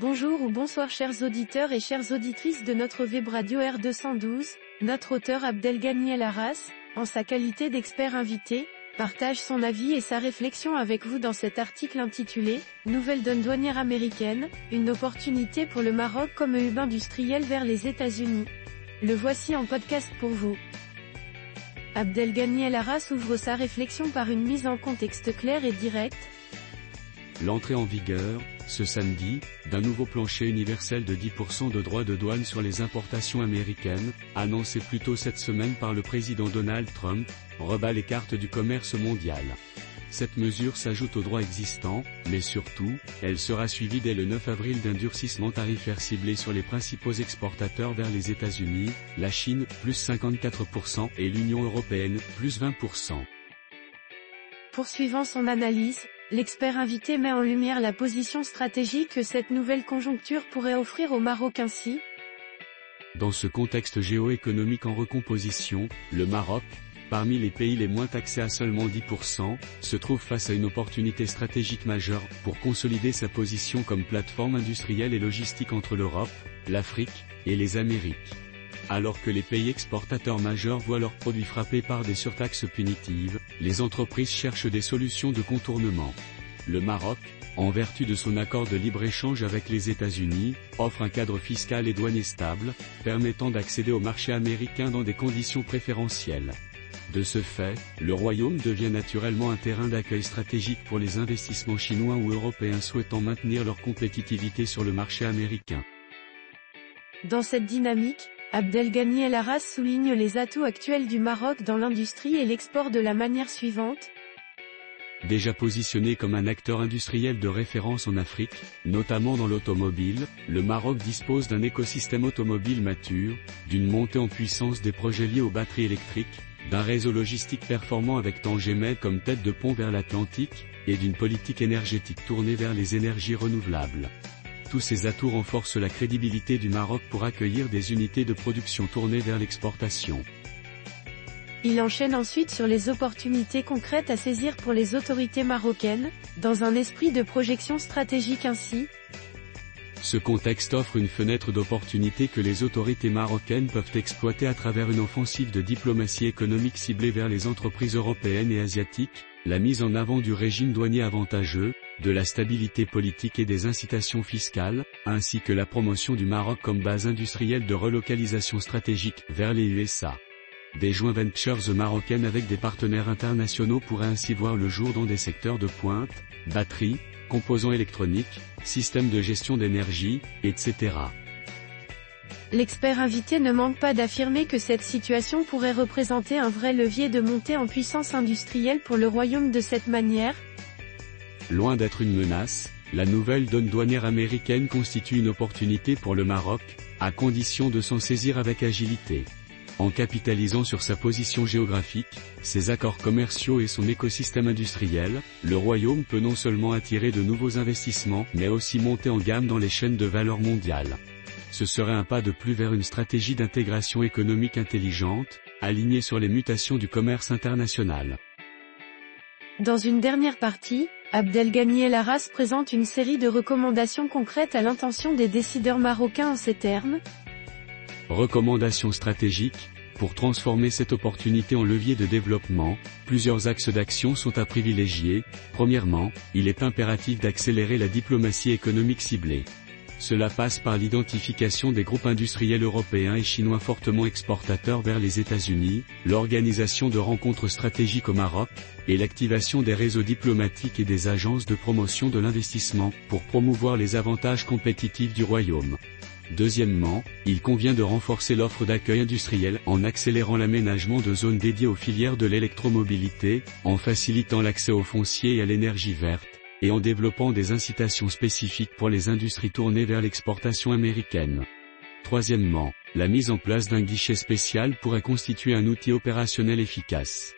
Bonjour ou bonsoir chers auditeurs et chères auditrices de notre web radio R212, notre auteur Abdelghany El Arras, en sa qualité d'expert invité, partage son avis et sa réflexion avec vous dans cet article intitulé « Nouvelle donne douanière américaine, une opportunité pour le Maroc comme hub industriel vers les États-Unis ». Le voici en podcast pour vous. Abdelghany El Arras ouvre sa réflexion par une mise en contexte claire et directe. L'entrée en vigueur, ce samedi, d'un nouveau plancher universel de 10% de droits de douane sur les importations américaines, annoncé plus tôt cette semaine par le président Donald Trump, rebat les cartes du commerce mondial. Cette mesure s'ajoute aux droits existants, mais surtout, elle sera suivie dès le 9 avril d'un durcissement tarifaire ciblé sur les principaux exportateurs vers les États-Unis, la Chine, plus 54% et l'Union européenne, plus 20%. Poursuivant son analyse, l'expert invité met en lumière la position stratégique que cette nouvelle conjoncture pourrait offrir au Maroc ainsi. Dans ce contexte géoéconomique en recomposition, le Maroc, parmi les pays les moins taxés à seulement 10%, se trouve face à une opportunité stratégique majeure pour consolider sa position comme plateforme industrielle et logistique entre l'Europe, l'Afrique et les Amériques. Alors que les pays exportateurs majeurs voient leurs produits frappés par des surtaxes punitives, les entreprises cherchent des solutions de contournement. Le Maroc, en vertu de son accord de libre-échange avec les États-Unis, offre un cadre fiscal et douanier stable, permettant d'accéder au marché américain dans des conditions préférentielles. De ce fait, le Royaume devient naturellement un terrain d'accueil stratégique pour les investissements chinois ou européens souhaitant maintenir leur compétitivité sur le marché américain. Dans cette dynamique, Abdelghany El Arras souligne les atouts actuels du Maroc dans l'industrie et l'export de la manière suivante. Déjà positionné comme un acteur industriel de référence en Afrique, notamment dans l'automobile, le Maroc dispose d'un écosystème automobile mature, d'une montée en puissance des projets liés aux batteries électriques, d'un réseau logistique performant avec Tangemed comme tête de pont vers l'Atlantique, et d'une politique énergétique tournée vers les énergies renouvelables. Tous ces atouts renforcent la crédibilité du Maroc pour accueillir des unités de production tournées vers l'exportation. Il enchaîne ensuite sur les opportunités concrètes à saisir pour les autorités marocaines, dans un esprit de projection stratégique ainsi. Ce contexte offre une fenêtre d'opportunité que les autorités marocaines peuvent exploiter à travers une offensive de diplomatie économique ciblée vers les entreprises européennes et asiatiques, la mise en avant du régime douanier avantageux, de la stabilité politique et des incitations fiscales, ainsi que la promotion du Maroc comme base industrielle de relocalisation stratégique vers les USA. Des joint ventures marocaines avec des partenaires internationaux pourraient ainsi voir le jour dans des secteurs de pointe, batteries, composants électroniques, systèmes de gestion d'énergie, etc. L'expert invité ne manque pas d'affirmer que cette situation pourrait représenter un vrai levier de montée en puissance industrielle pour le Royaume de cette manière. Loin d'être une menace, la nouvelle donne douanière américaine constitue une opportunité pour le Maroc, à condition de s'en saisir avec agilité. En capitalisant sur sa position géographique, ses accords commerciaux et son écosystème industriel, le Royaume peut non seulement attirer de nouveaux investissements, mais aussi monter en gamme dans les chaînes de valeur mondiales. Ce serait un pas de plus vers une stratégie d'intégration économique intelligente, alignée sur les mutations du commerce international. Dans une dernière partie, Abdelghany El Arras présente une série de recommandations concrètes à l'intention des décideurs marocains en ces termes. Recommandations stratégiques, pour transformer cette opportunité en levier de développement, plusieurs axes d'action sont à privilégier. Premièrement, il est impératif d'accélérer la diplomatie économique ciblée. Cela passe par l'identification des groupes industriels européens et chinois fortement exportateurs vers les États-Unis, l'organisation de rencontres stratégiques au Maroc, et l'activation des réseaux diplomatiques et des agences de promotion de l'investissement, pour promouvoir les avantages compétitifs du Royaume. Deuxièmement, il convient de renforcer l'offre d'accueil industriel en accélérant l'aménagement de zones dédiées aux filières de l'électromobilité, en facilitant l'accès au foncier et à l'énergie verte, et en développant des incitations spécifiques pour les industries tournées vers l'exportation américaine. Troisièmement, la mise en place d'un guichet spécial pourrait constituer un outil opérationnel efficace.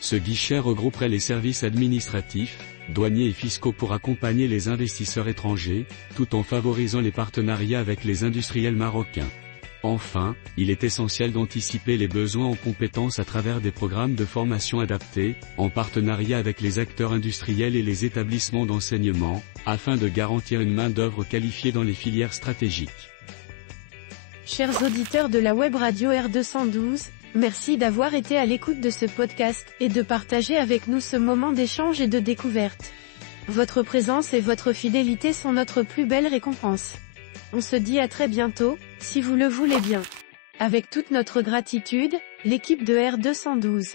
Ce guichet regrouperait les services administratifs, douaniers et fiscaux pour accompagner les investisseurs étrangers, tout en favorisant les partenariats avec les industriels marocains. Enfin, il est essentiel d'anticiper les besoins en compétences à travers des programmes de formation adaptés, en partenariat avec les acteurs industriels et les établissements d'enseignement, afin de garantir une main-d'œuvre qualifiée dans les filières stratégiques. Chers auditeurs de la web radio R212, merci d'avoir été à l'écoute de ce podcast, et de partager avec nous ce moment d'échange et de découverte. Votre présence et votre fidélité sont notre plus belle récompense. On se dit à très bientôt, si vous le voulez bien. Avec toute notre gratitude, l'équipe de R212.